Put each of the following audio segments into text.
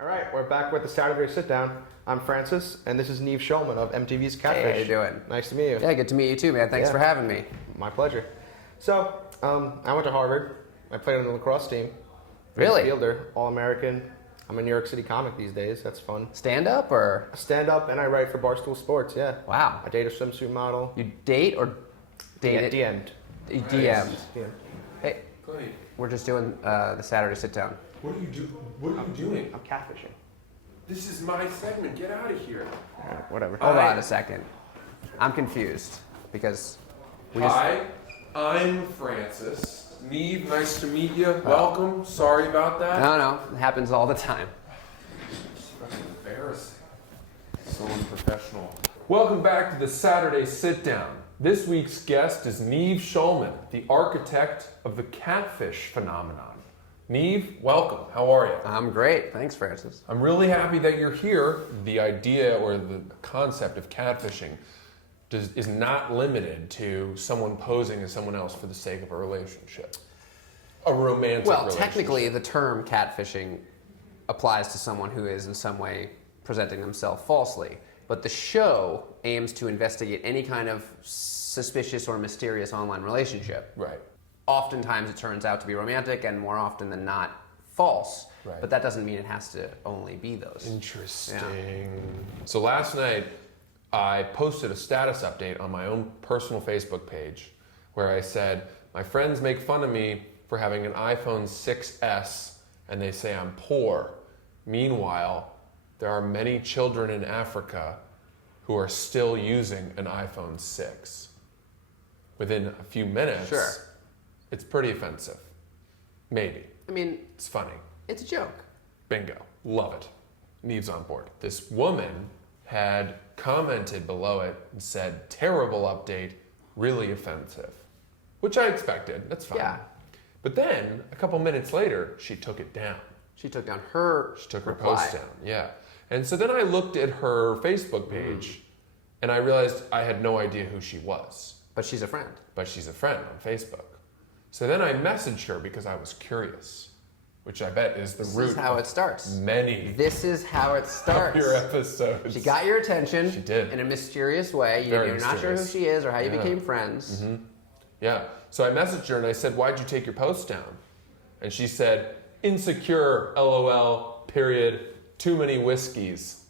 All right, we're back with the Saturday Sit-Down. I'm Francis, and this is Neve Shulman of MTV's Catfish. Hey, how you doing? Nice to meet you. Yeah, good to meet you too, man. Thanks for having me. My pleasure. So, I went to Harvard. I played on the lacrosse team. Really? Fielder, All-American. I'm a New York City comic these days. That's fun. Stand-up or? Stand-up, and I write for Barstool Sports, yeah. Wow. I date a swimsuit model. You date or date it? DM'd. You DM'd. DM'd. Hey, we're just doing the Saturday Sit-Down. What are you doing? I'm catfishing. This is my segment. Get out of here. Whatever. Hold on a second. I'm confused because we just... Hi, I'm Francis. Neve, nice to meet you. Welcome. Sorry about that. No, it happens all the time. It's fucking embarrassing. So unprofessional. Welcome back to the Saturday Sit-Down. This week's guest is Neve Shulman, the architect of the catfish phenomenon. Neve, welcome. How are you? I'm great. Thanks, Francis. I'm really happy that you're here. The idea or the concept of catfishing is not limited to someone posing as someone else for the sake of a relationship. A romantic relationship. Technically, the term catfishing applies to someone who is in some way presenting themselves falsely. But the show aims to investigate any kind of suspicious or mysterious online relationship. Right. Oftentimes it turns out to be romantic and more often than not false. Right. But that doesn't mean it has to only be those. Interesting. Yeah. So last night I posted a status update on my own personal Facebook page where I said, my friends make fun of me for having an iPhone 6S and they say I'm poor. Meanwhile, there are many children in Africa who are still using an iPhone 6. Within a few minutes, Sure. It's pretty offensive. Maybe. I mean, It's funny. it's a joke. Bingo. Love it. Neve's on board. This woman had commented below it and said, terrible update, really offensive. Which I expected. That's fine. Yeah. But then, a couple minutes later, she took it down. She took down her She took her reply. post down. Yeah. And so then I looked at her Facebook page and I realized I had no idea who she was. But she's a friend. But she's a friend on Facebook. So then I messaged her because I was curious, which I bet is the root This is how of it starts. many This is how it of starts. your episodes. She got your attention. She did. In a mysterious way. Very You're not sure who mysterious. she is or how you Yeah. became friends. Mm-hmm. Yeah. So I messaged her and I said, why'd you take your post down? And she said, insecure, LOL, period, too many whiskeys.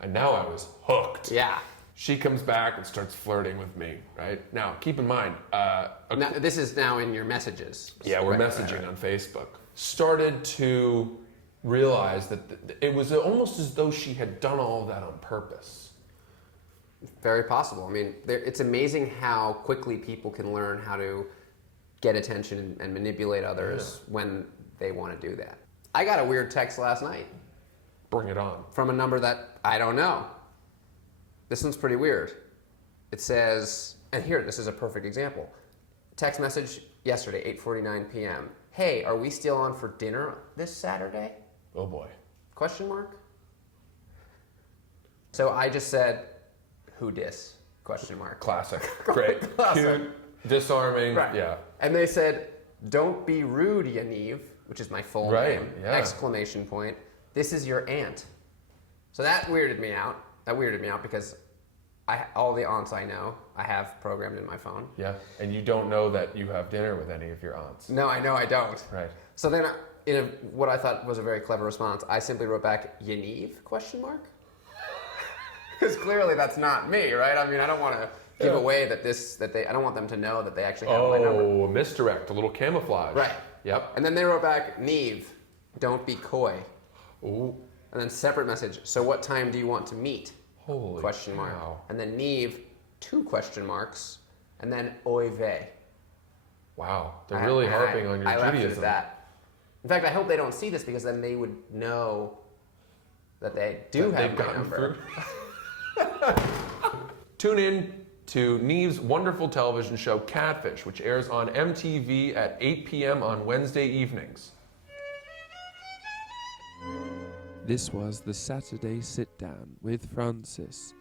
And now I was hooked. Yeah. She comes back and starts flirting with me, right? Now, keep in mind, Now, this is now in your messages. yeah, we're Right, messaging right. on Facebook. Started to realize that it was almost as though she had done all of that on purpose. Very possible. I mean, it's amazing how quickly people can learn how to get attention and manipulate others when they want to do that. I got a weird text last night Bring it on. from a number that I don't know. This one's pretty weird. It says, and here, this is a perfect example. Text message yesterday, 8:49 p.m. Hey, are we still on for dinner this Saturday? Oh boy. Question mark. So I just said, who dis? Question mark. Classic. Great. Classic. Cute. Disarming. Right. Yeah. And they said, don't be rude, Yaniv, which is my full Right, name, yeah. exclamation point. This is your aunt. So that weirded me out. That weirded me out because all the aunts I know, I have programmed in my phone. Yeah. And you don't know that you have dinner with any of your aunts. No, I know I don't. Right. So then, what I thought was a very clever response, I simply wrote back, Yaniv, question mark? Because clearly that's not me, right? I mean, I don't want to give away I don't want them to know that they actually have my number. Oh, a misdirect, a little camouflage. Right. Yep. And then they wrote back, Neve, don't be coy. Ooh. And then separate message, so what time do you want to meet? Holy Question mark. cow. And then Neve, 2 question marks, and then oy vey. Wow. They're really harping on your I left it Judaism. at that. In fact, I hope they don't see this because then they would know that they do That have they've my gotten number. Tune in to Neve's wonderful television show Catfish, which airs on MTV at 8 p.m. on Wednesday evenings. This was the Saturday Sit-Down with Francis,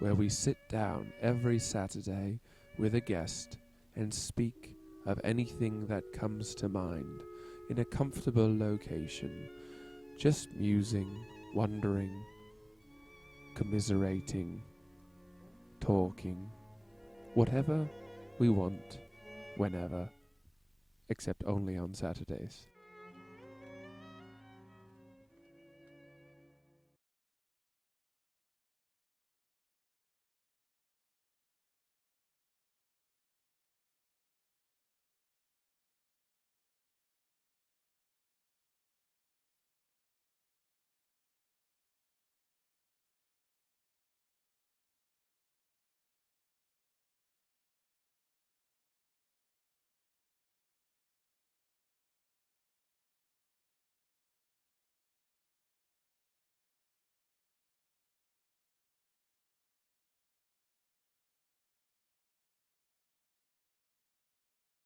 where we sit down every Saturday with a guest and speak of anything that comes to mind in a comfortable location, just musing, wondering, commiserating, talking, whatever we want, whenever, except only on Saturdays.